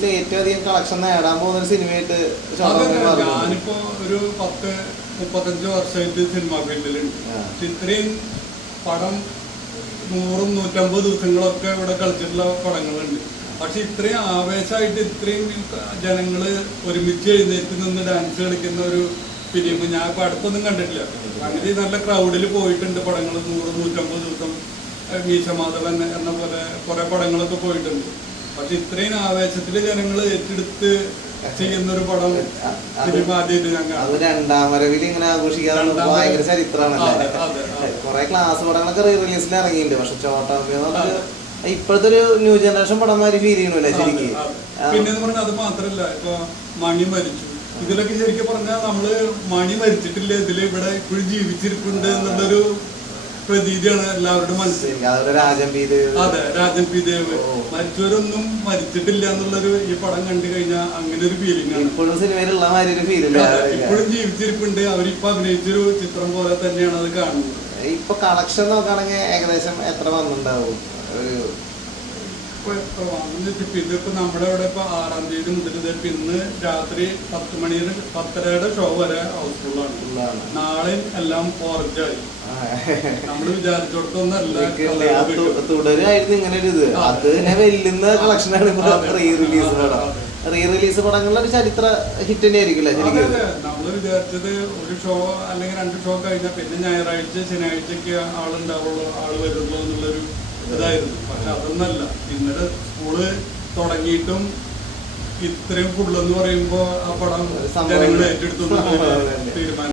റിലീസിൽ ഏറ്റവും അധികം കളക്ഷൻ നേടാൻ പോകുന്ന ഒരു സിനിമയായിട്ട് ഞാനിപ്പോ ഒരു 10-35 വർഷമായിട്ട് സിനിമ ഫീൽഡിലുണ്ട്. ഇത്രയും പടം 100-150 ദിവസങ്ങളൊക്കെ ഇവിടെ കളിച്ചിട്ടുള്ള പടങ്ങളുണ്ട്. പക്ഷെ ഇത്രയും ആവേശമായിട്ട് ഇത്രയും ജനങ്ങള് ഒരുമിച്ച് എഴുന്നേറ്റ് നിന്ന് ഡാൻസ് കളിക്കുന്ന ഒരു ഫിലിം ഞാൻ ഇപ്പൊ അടുത്തൊന്നും കണ്ടിട്ടില്ല. അങ്ങനെ നല്ല ക്രൗഡിൽ പോയിട്ടുണ്ട് പടങ്ങൾ 100-150 ദിവസം. മീശമാധവൻ എന്ന പോലെ കുറെ പടങ്ങളൊക്കെ പോയിട്ടുണ്ട്. പക്ഷെ ഇത്രയും ആവേശത്തില് ജനങ്ങള് ഏറ്റെടുത്ത് ചെയ്യുന്ന ഒരു പടം ഫിലിം ആദ്യമായിട്ട് ഞങ്ങൾ രണ്ടാം വരവിൽ ഇങ്ങനെ ആഘോഷിക്കാതെ ഭയങ്കര ചരിത്രമാണല്ലേ. കുറെ ക്ലാസ് പടങ്ങളൊക്കെ റീ റിലീസിൽ ഇറങ്ങിയിട്ടുണ്ട്. പക്ഷെ ചോട്ടാമ്പി ഇപ്പോഴത്തെ ഒരു ന്യൂ ജനറേഷൻ പടംമാര് ഫീൽ ചെയ്യണല്ലേ ശരിക്കും. പിന്നെ പറഞ്ഞാൽ അത് മാത്രല്ല, ഇപ്പൊ മണി മരിച്ചു, ഇതിലൊക്കെ ശരിക്കും പറഞ്ഞാൽ നമ്മള് മണി മരിച്ചിട്ടില്ല, ഇതില് ഇവിടെ ഇപ്പോഴും ജീവിച്ചിരിപ്പുണ്ട് എന്നുള്ളൊരു പ്രതീതിയാണ് എല്ലാവരുടെ മനസ്സിൽ. അതെ, രാജൻ പി ദേവ് മരിച്ചവരൊന്നും മരിച്ചിട്ടില്ല എന്നുള്ളൊരു ഈ പടം കണ്ടു കഴിഞ്ഞാൽ അങ്ങനെ ഒരു ഫീലിംഗ് ആണ്. ഇപ്പോഴും സിനിമയിലുള്ള ഇപ്പോഴും ജീവിച്ചിരിപ്പുണ്ട്. അവരിപ്പൊ അഭിനയിച്ചൊരു ചിത്രം പോലെ തന്നെയാണ് അത് കാണുന്നത്. ഇപ്പൊ കളക്ഷൻ നോക്കുകയാണെങ്കിൽ ഏകദേശം എത്ര വന്നിട്ടുണ്ടാവും? ഇതിപ്പോ നമ്മുടെ ഇവിടെ ഇപ്പൊ 6-ാം തീയതി മുതൽ ഇന്ന് രാത്രി 10-10:30 ഷോ വരെ ഹൗസ്ഫുള്ളാണ്. നാളെ എല്ലാം ഫോർജായി. നമ്മള് വിചാരിച്ചോടത്തൊന്നല്ല തുടരായിരുന്നു ഇങ്ങനെ ഒരു ഇത്. അത് തന്നെ വെല്ലുന്ന കളക്ഷനാണ് റീ റിലീസ് പടം. റീ റിലീസ് പടങ്ങളുടെ ഒരു ചരിത്ര ഹിറ്റ് തന്നെ ആയിരിക്കില്ല ശരിക്കും. നമ്മള് വിചാരിച്ചത് ഒരു ഷോ അല്ലെങ്കിൽ 2 ഷോ കഴിഞ്ഞാൽ പിന്നെ ഞായറാഴ്ച ശനിയാഴ്ചക്ക് ആളുണ്ടാവുള്ളൂ, ആള് വരുള്ളൂ എന്നുള്ളൊരു ഇതായിരുന്നു. പക്ഷെ അതൊന്നല്ല. ഇന്നലെ സ്കൂള് തുടങ്ങിയിട്ടും ഇത്രയും ഫുള്ളെന്ന് പറയുമ്പോ ആ പടം ജനങ്ങൾ ഏറ്റെടുത്തു തീരുമാനം.